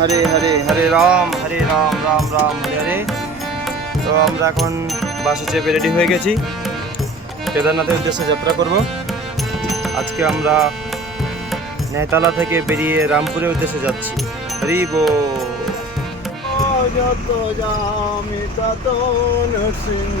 হরে হরে হরে রাম হরে রাম রাম রাম হরে হরে। তো আমরা এখন বাসে চেপে রেডি হয়ে গেছি। কেদারনাথের উদ্দেশ্যে যাত্রা করব। আজকে আমরা নেতালা থেকে বেরিয়ে রামপুরের উদ্দেশ্যে যাচ্ছি। হরি বো। যত যামি তত নৃসিংহ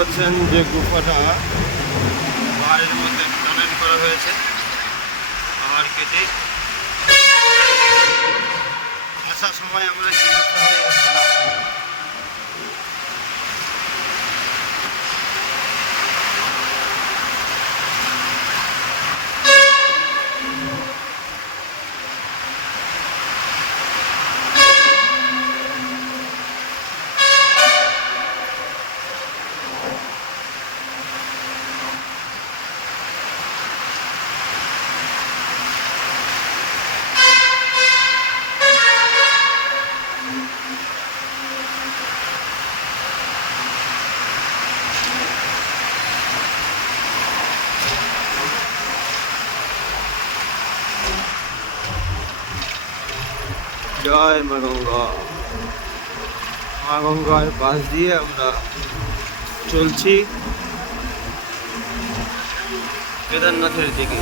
পাচ্ছেন যে গুফাটা পাহাড়ের মধ্যে ডোনেট করা হয়েছে আর কেটে। আসার সময় আমরা জয় মা গঙ্গা মা গঙ্গার পাশ দিয়ে আমরা চলছি কেদারনাথের দিকে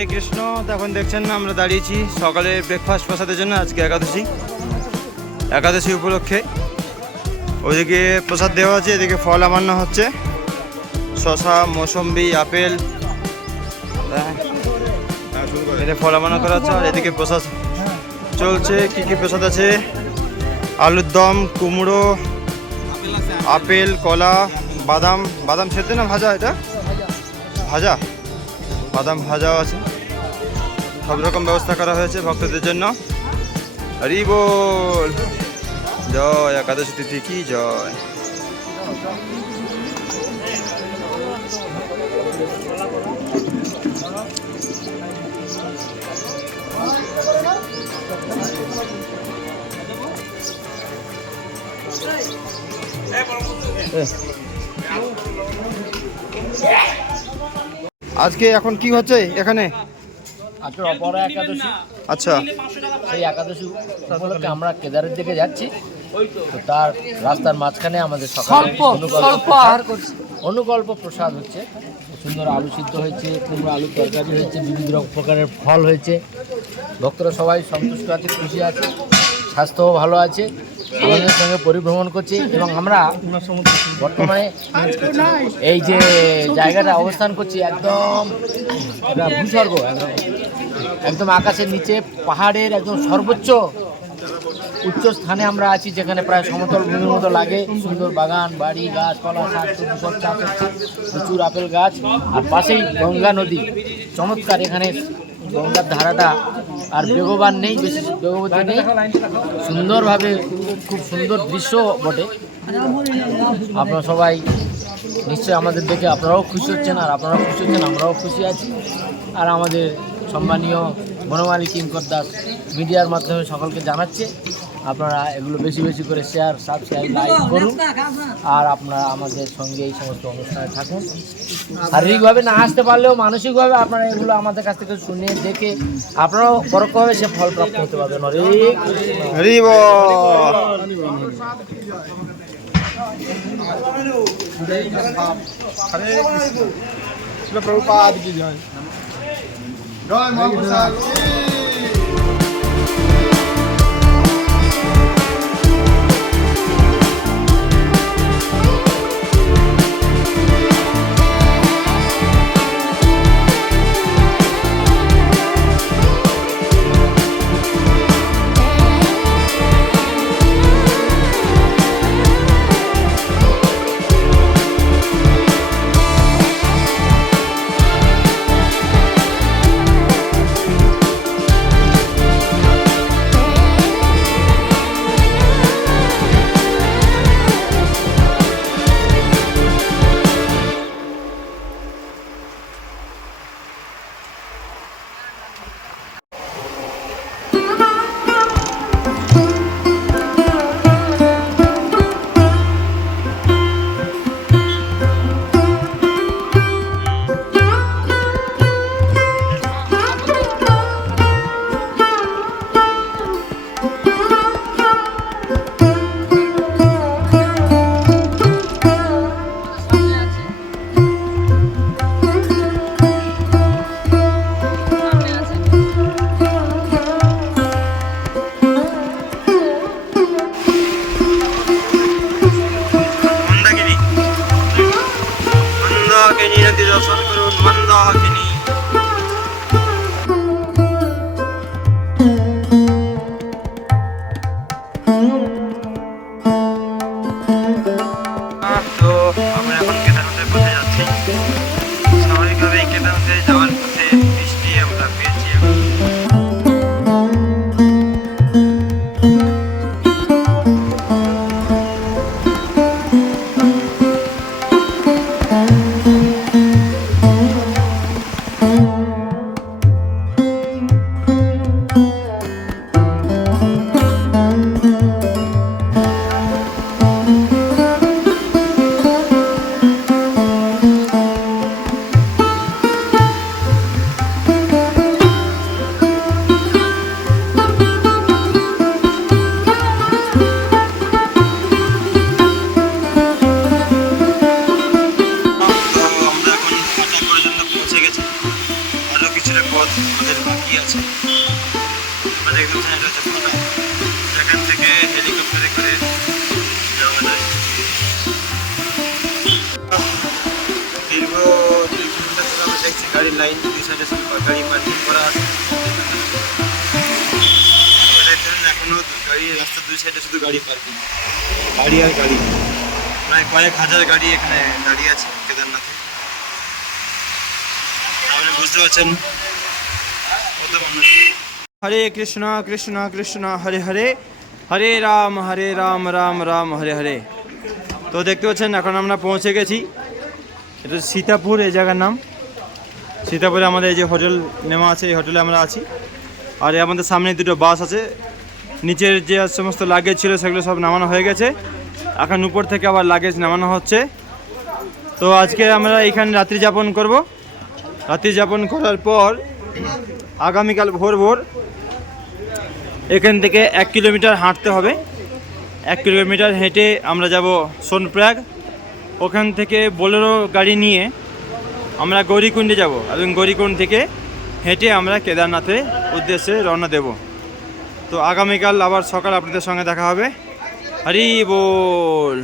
হরে কৃষ্ণ। তো এখন দেখছেন না, আমরা দাঁড়িয়েছি সকালে ব্রেকফাস্ট প্রসাদের জন্য, আজকে একাদশী। একাদশী উপলক্ষে। ওইদিকে প্রসাদ দেওয়া আছে, এদিকে ফল আমান্য হচ্ছে। শশা মৌসম্বি, আপেল। এটা ফল আমান্য করা হচ্ছে আর এদিকে প্রসাদ চলছে। কি কি প্রসাদ আছে? আলুর দম, কুমড়ো, আপেল, কলা, বাদাম। বাদাম সেদ্ধ না ভাজা এটা? ভাজা। বাদাম ভাজাও আছে। সব রকম ব্যবস্থা করা হয়েছে ভক্তদের জন্য। হরি বল। জয় একাদশী তিথি কি জয়। আজকে এখন কি হচ্ছে এখানে? আজকে অপরা একাদশী। আচ্ছা। সেই একাদশী উপলক্ষে আমরা কেদারের দিকে যাচ্ছি। তো তার রাস্তার মাঝখানে আমাদের সকালে অনুকল্প প্রসাদ- হচ্ছে। সুন্দর আলু সিদ্ধ হয়েছে কুমড়ো আলু তরকারি হয়েছে বিভিন্ন রকম প্রকারের ফল হয়েছে। ভক্তরা সবাই সন্তুষ্ট আছে খুশি আছে স্বাস্থ্যও ভালো আছে। আমাদের সঙ্গে পরিভ্রমণ করছি এবং আমরা বর্তমানে এই যে জায়গাটা অবস্থান করছি একদম ভূস্বর্গ, একদম আকাশের নিচে, পাহাড়ের একদম সর্বোচ্চ উচ্চ স্থানে আমরা আছি, যেখানে প্রায় সমতল ভূমির মতো লাগে। সুন্দর বাগান, বাড়ি, গাছপালা, শাক সবজি সব চাষ হচ্ছে প্রচুর আপেল গাছ। আর পাশেই গঙ্গা নদী। চমৎকার এখানে গঙ্গার ধারাটা আর বেগবান নেই, বেশি বেগবতী নেই। সুন্দরভাবে, খুব সুন্দর দৃশ্য বটে। আপনারা সবাই নিশ্চয়ই আমাদের দেখে আপনারাও খুশি হচ্ছেন, আর আপনারাও খুশি হচ্ছেন, আমরাও খুশি আছি। আর আমাদের সম্মানীয় বনমালী কিঙ্কর দাস মিডিয়ার মাধ্যমে সকলকে জানাচ্ছে আপনারা এগুলো বেশি বেশি করে শেয়ার সাবস্ক্রাইব লাইক করুন। আর আপনারা আমাদের সঙ্গে এই সমস্ত অনুষ্ঠানে থাকুন। শারীরিকভাবে না আসতে পারলেও মানসিকভাবে আপনারা এগুলো আমাদের কাছ থেকে শুনে দেখে আপনারাও পরোক্ষভাবে সে ফল প্রাপ্ত হতে পারবেন। হরে কৃষ্ণ। হরি বল। প্রভুপাদ কি জয়। জয় মা তো আমরা এখন কেদারনাথের পথে যাচ্ছি স্বাভাবিকভাবে কেদারনাথে যাওয়ার পথে বৃষ্টি আমরা পেয়েছি এখন। তো লাইন দুই সাইডে গাড়ি পার্কিং করা আছে। আমরা দেখছেন এখনও গাড়ি রাস্তার দুই সাইডে শুধু গাড়ি পার্কিং। গাড়ি আর গাড়ি। প্রায় কয়েক হাজার গাড়ি এখানে দাঁড়িয়ে আছে কেদারনাথে। তাহলে বুঝতে পারছেন কত মানুষ। হরে কৃষ্ণ কৃষ্ণ কৃষ্ণ হরে হরে। হরে রাম হরে রাম রাম রাম হরে হরে। তো দেখতে পাচ্ছেন এখন আমরা পৌঁছে গেছি। এটা সীতাপুর এই জায়গার নাম। সীতাপুরে আমাদের এই যে হোটেল নেওয়া আছে, এই হোটেলে আমরা আছি। আর আমাদের সামনে দুটো বাস আছে। নিচের যে সমস্ত লাগেজ ছিল সেগুলো সব নামানো হয়ে গেছে। এখন উপর থেকে আবার লাগেজ নামানো হচ্ছে। তো আজকে আমরা এখানে রাত্রি যাপন করব। রাত্রি যাপন করার পর আগামীকাল ভোর ভোর এখান থেকে এক কিলোমিটার হাঁটতে হবে। এক কিলোমিটার হেঁটে আমরা যাব সোনপ্রাগ। ওখান থেকে বোলেরো গাড়ি নিয়ে আমরা গৌরীকুণ্ডে যাব এবং গৌরীকুণ্ড থেকে হেঁটে আমরা কেদারনাথে উদ্দেশ্যে রওনা দেব। তো আগামীকাল আবার সকাল আপনাদের সঙ্গে দেখা হবে। হরি বল।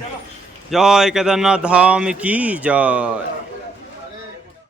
জয় কেদারনাথ, ধাম কি জয়।